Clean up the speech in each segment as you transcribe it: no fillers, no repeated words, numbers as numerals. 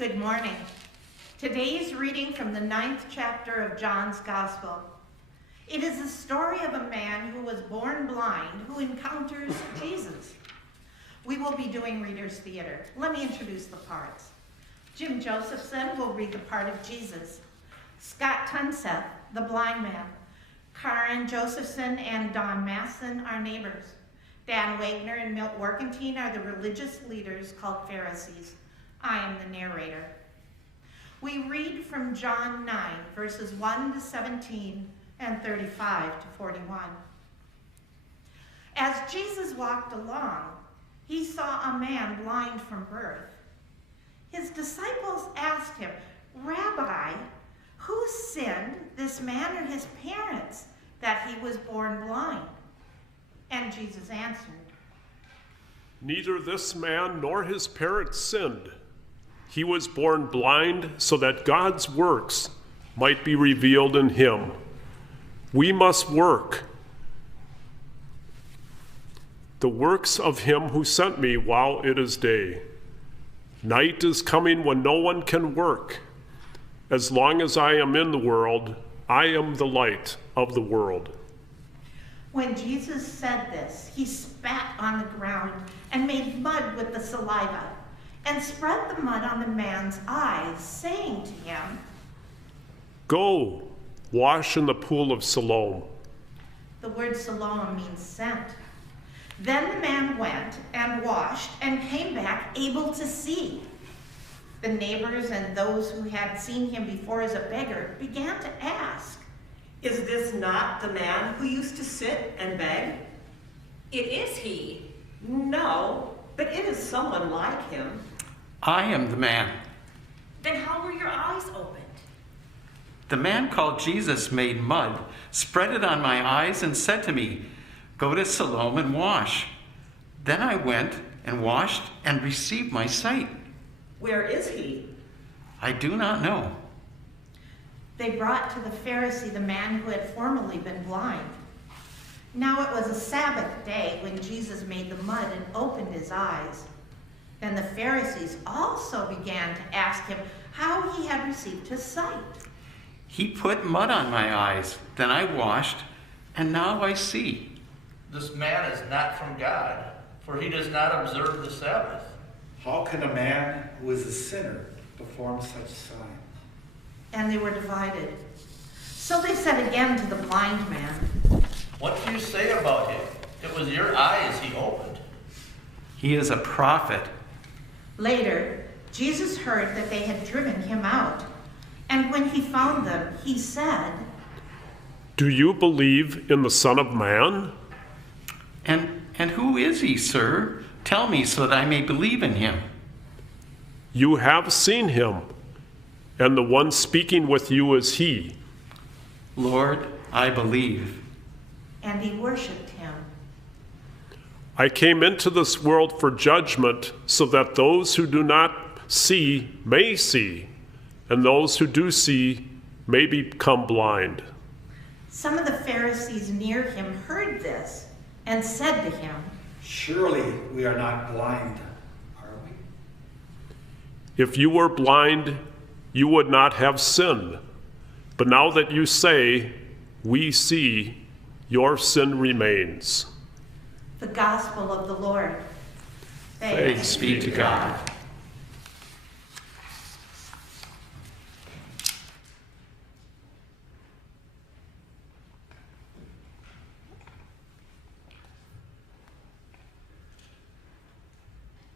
Good morning. Today's reading from the 9th chapter of John's Gospel. It is the story of a man who was born blind who encounters Jesus. We will be doing Reader's Theater. Let me introduce the parts. Jim Josephson will read the part of Jesus. Scott Tunseth, the blind man. Karen Josephson and Don Masson are neighbors. Dan Wagner and Milt Workentine are the religious leaders called Pharisees. I am the narrator. We read from John 9, verses 1 to 17 and 35 to 41. As Jesus walked along, he saw a man blind from birth. His disciples asked him, "Rabbi, who sinned, this man or his parents, that he was born blind?" And Jesus answered, "Neither this man nor his parents sinned. He was born blind so that God's works might be revealed in him. We must work the works of him who sent me while it is day. Night is coming when no one can work. As long as I am in the world, I am the light of the world." When Jesus said this, he spat on the ground and made mud with the saliva and spread the mud on the man's eyes, saying to him, "Go, wash in the pool of Siloam." The word Siloam means sent. Then the man went and washed and came back able to see. The neighbors and those who had seen him before as a beggar began to ask, "Is this not the man who used to sit and beg?" It is he. "No, but it is someone like him." I am the man. Then how were your eyes opened? The man called Jesus made mud, spread it on my eyes, and said to me, "Go to Siloam and wash." Then I went and washed and received my sight. "Where is he?" I do not know. They brought to the Pharisee the man who had formerly been blind. Now it was a Sabbath day when Jesus made the mud and opened his eyes. Then the Pharisees also began to ask him how he had received his sight. He put mud on my eyes, then I washed, and now I see. This man is not from God, for he does not observe the Sabbath. How can a man who is a sinner perform such signs?" And they were divided. So they said again to the blind man, What do you say about him? It was your eyes he opened. He is a prophet. Later, Jesus heard that they had driven him out. And when he found them, he said, "Do you believe in the Son of Man?" And who is he, sir? Tell me so that I may believe in him. You have seen him, and the one speaking with you is he. Lord, I believe. and he worshiped him. I came into this world for judgment, so that those who do not see may see, and those who do see may become blind. Some of the Pharisees near him heard this and said to him, "Surely we are not blind, are we?" If you were blind, you would not have sinned. But now that you say, we see, your sin remains. The Gospel of the Lord. Thanks be to God.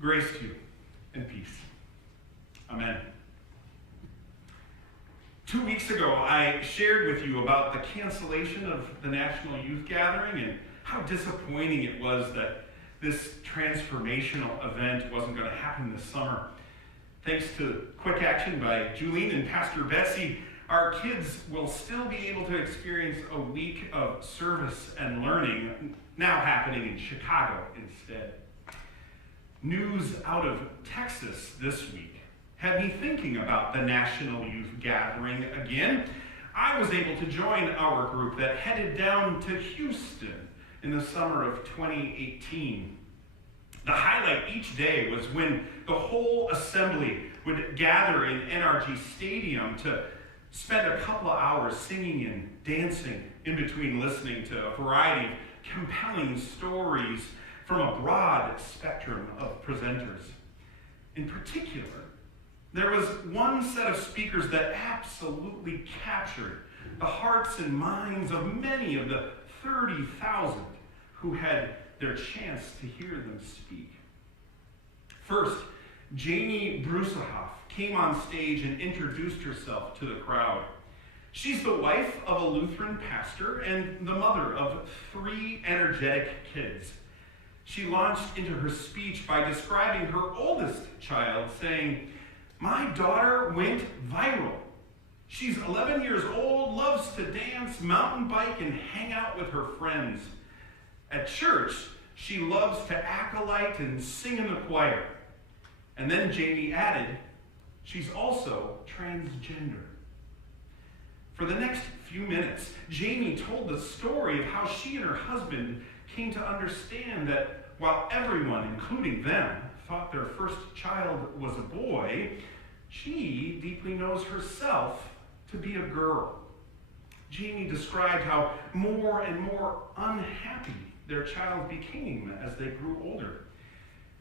Grace to you and peace. Amen. 2 weeks ago, I shared with you about the cancellation of the National Youth Gathering and how disappointing it was that this transformational event wasn't going to happen this summer. Thanks to quick action by Julene and Pastor Betsy, our kids will still be able to experience a week of service and learning, now happening in Chicago instead. News out of Texas this week had me thinking about the National Youth Gathering again. I was able to join our group that headed down to Houston in the summer of 2018. The highlight each day was when the whole assembly would gather in NRG Stadium to spend a couple of hours singing and dancing in between listening to a variety of compelling stories from a broad spectrum of presenters. In particular, there was one set of speakers that absolutely captured the hearts and minds of many of the 30,000 who had their chance to hear them speak. First, Jamie Brusahoff came on stage and introduced herself to the crowd. She's the wife of a Lutheran pastor and the mother of 3 energetic kids. She launched into her speech by describing her oldest child, saying, "My daughter went viral. She's 11 years old, loves to dance, mountain bike, and hang out with her friends. At church, she loves to acolyte and sing in the choir." And then Jamie added, "She's also transgender." For the next few minutes, Jamie told the story of how she and her husband came to understand that while everyone, including them, thought their first child was a boy, she deeply knows herself to be a girl. Jamie described how more and more unhappy their child became as they grew older,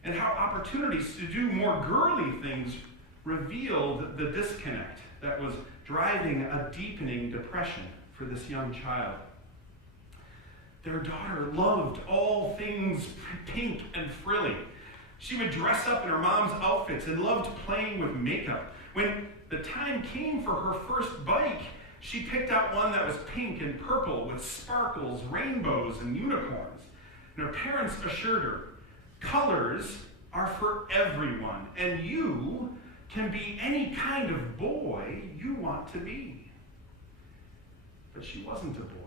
and how opportunities to do more girly things revealed the disconnect that was driving a deepening depression for this young child. Their daughter loved all things pink and frilly. She would dress up in her mom's outfits and loved playing with makeup. When the time came for her first bike, she picked out one that was pink and purple with sparkles, rainbows, and unicorns. And her parents assured her, "Colors are for everyone, and you can be any kind of boy you want to be." But she wasn't a boy.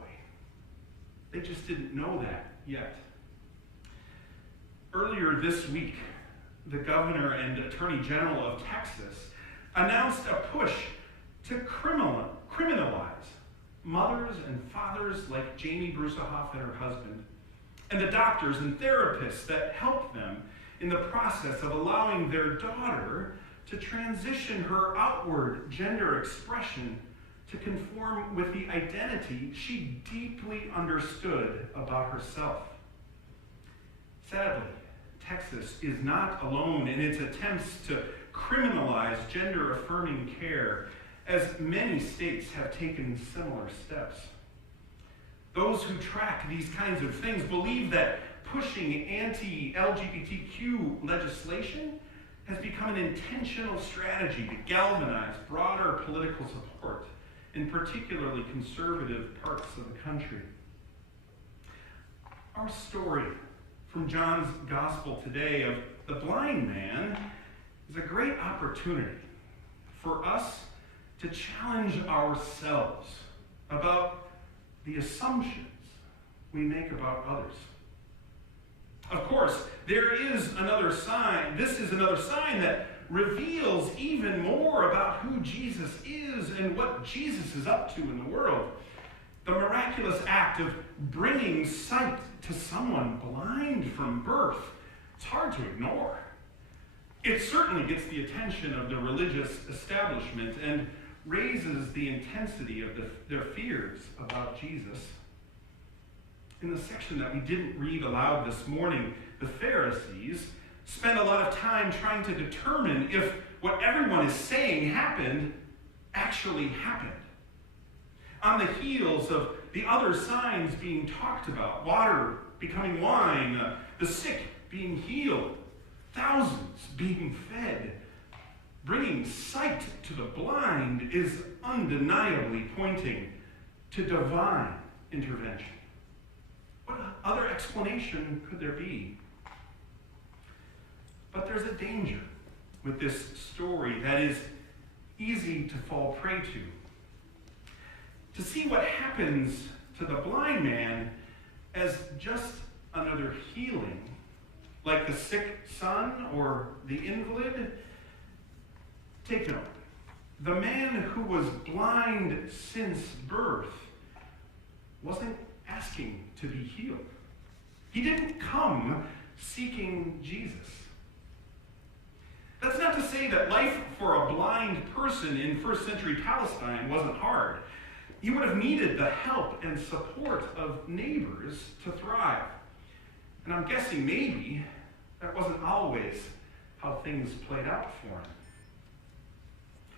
They just didn't know that yet. Earlier this week, the governor and attorney general of Texas announced a push to criminalize mothers and fathers like Jamie Brusahoff and her husband, and the doctors and therapists that help them in the process of allowing their daughter to transition her outward gender expression to conform with the identity she deeply understood about herself. Sadly, Texas is not alone in its attempts to criminalize gender-affirming care, as many states have taken similar steps. Those who track these kinds of things believe that pushing anti-LGBTQ legislation has become an intentional strategy to galvanize broader political support in particularly conservative parts of the country. Our story from John's Gospel today of the blind man is a great opportunity for us to challenge ourselves about the assumptions we make about others. Of course, there is another sign. This is another sign that reveals even more about who Jesus is and what Jesus is up to in the world. The miraculous act of bringing sight to someone blind from birth. It's hard to ignore. It certainly gets the attention of the religious establishment and raises the intensity of their fears about Jesus. In the section that we didn't read aloud this morning, the Pharisees spent a lot of time trying to determine if what everyone is saying happened actually happened. On the heels of the other signs being talked about, water becoming wine, the sick being healed, thousands being fed, bringing sight to the blind is undeniably pointing to divine intervention. What other explanation could there be? But there's a danger with this story that is easy to fall prey to. To see what happens to the blind man as just another healing, like the sick son or the invalid. Take note. The man who was blind since birth wasn't asking to be healed. He didn't come seeking Jesus. That's not to say that life for a blind person in first century Palestine wasn't hard. He would have needed the help and support of neighbors to thrive. And I'm guessing maybe that wasn't always how things played out for him.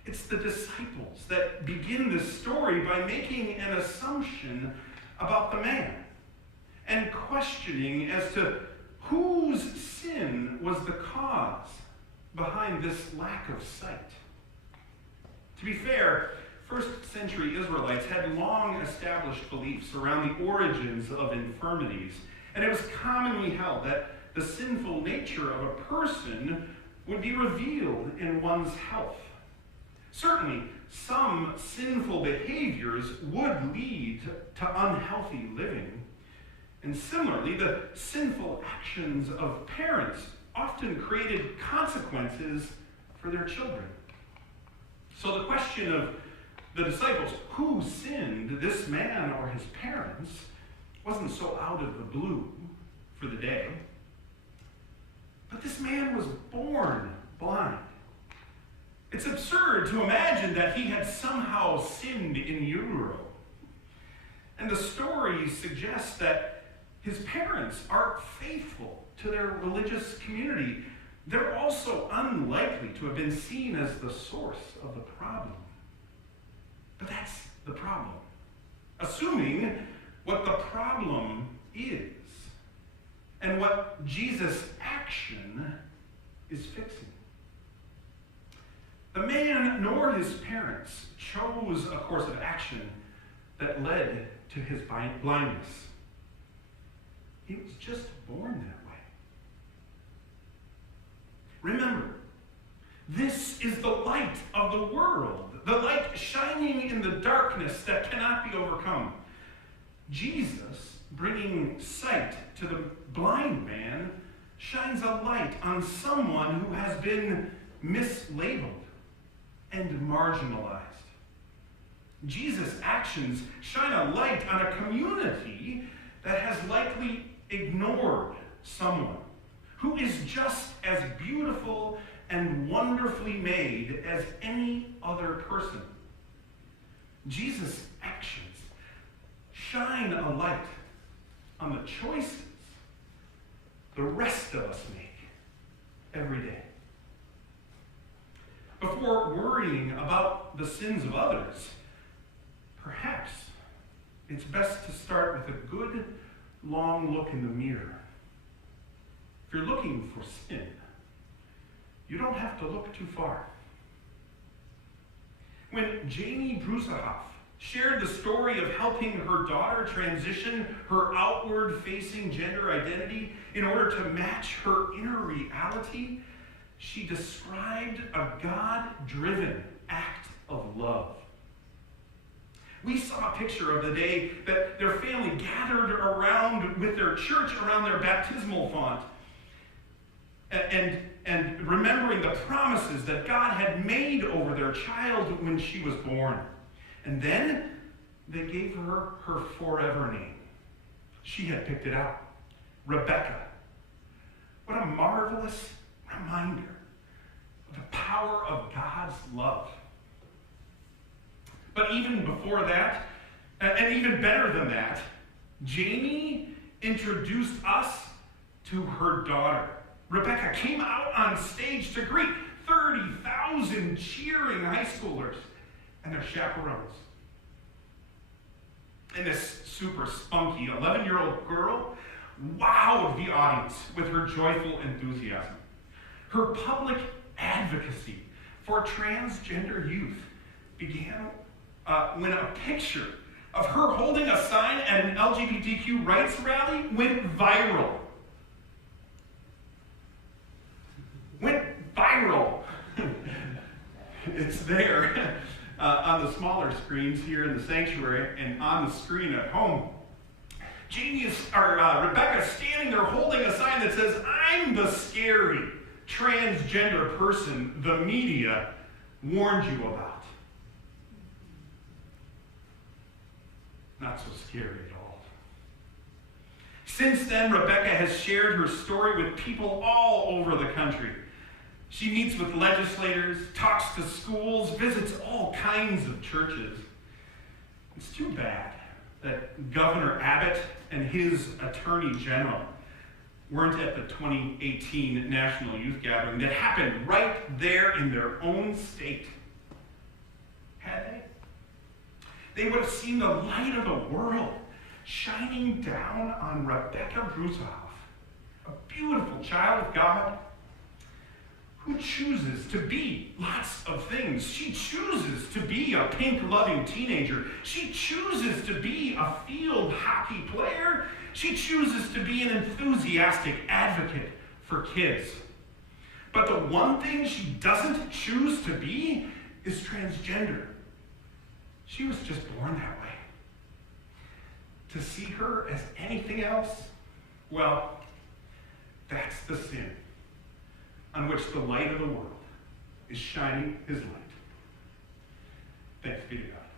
It's the disciples that begin this story by making an assumption about the man and questioning as to whose sin was the cause behind this lack of sight. To be fair, first century Israelites had long established beliefs around the origins of infirmities, and it was commonly held that the sinful nature of a person would be revealed in one's health. Certainly, some sinful behaviors would lead to unhealthy living. And similarly, the sinful actions of parents often created consequences for their children. So the question of the disciples, who sinned, this man or his parents, wasn't so out of the blue for the day. But this man was born blind. It's absurd to imagine that he had somehow sinned in utero. And the story suggests that his parents are faithful to their religious community. They're also unlikely to have been seen as the source of the problem. But that's the problem. Assuming what the problem is and what Jesus' action is fixing. The man nor his parents chose a course of action that led to his blindness. He was just born that way. Remember, this is the light of the world, the light shining in the darkness that cannot be overcome. Jesus, bringing sight to the blind man, shines a light on someone who has been mislabeled and marginalized. Jesus' actions shine a light on a community that has likely ignored someone who is just as beautiful and wonderfully made as any other person. Jesus' actions shine a light on the choices the rest of us make every day. Before worrying about the sins of others, perhaps it's best to start with a good, long look in the mirror. If you're looking for sin, you don't have to look too far. When Janie Brusahoff shared the story of helping her daughter transition her outward-facing gender identity in order to match her inner reality, she described a God-driven act of love. We saw a picture of the day that their family gathered around with their church around their baptismal font and remembering the promises that God had made over their child when she was born. And then they gave her her forever name. She had picked it out. Rebecca. What a marvelous reminder of the power of God's love. But even before that, and even better than that, Janie introduced us to her daughter. Rebecca came out on stage to greet 30,000 cheering high schoolers and their chaperones. And this super spunky 11-year-old girl wowed the audience with her joyful enthusiasm. Her public advocacy for transgender youth began when a picture of her holding a sign at an LGBTQ rights rally went viral. Went viral. It's there on the smaller screens here in the sanctuary and on the screen at home. Rebecca's standing there holding a sign that says, "I'm the scary transgender person the media warned you about." Not so scary at all. Since then, Rebecca has shared her story with people all over the country. She meets with legislators, talks to schools, visits all kinds of churches. It's too bad that Governor Abbott and his Attorney General weren't at the 2018 National Youth Gathering that happened right there in their own state. Had they? They would have seen the light of the world shining down on Rebecca Brusoff, a beautiful child of God who chooses to be lots of things. She chooses to be a pink-loving teenager. She chooses to be a field hockey player. She chooses to be an enthusiastic advocate for kids. But the one thing she doesn't choose to be is transgender. She was just born that way. To see her as anything else, well, that's the sin on which the light of the world is shining his light. Thanks be to God.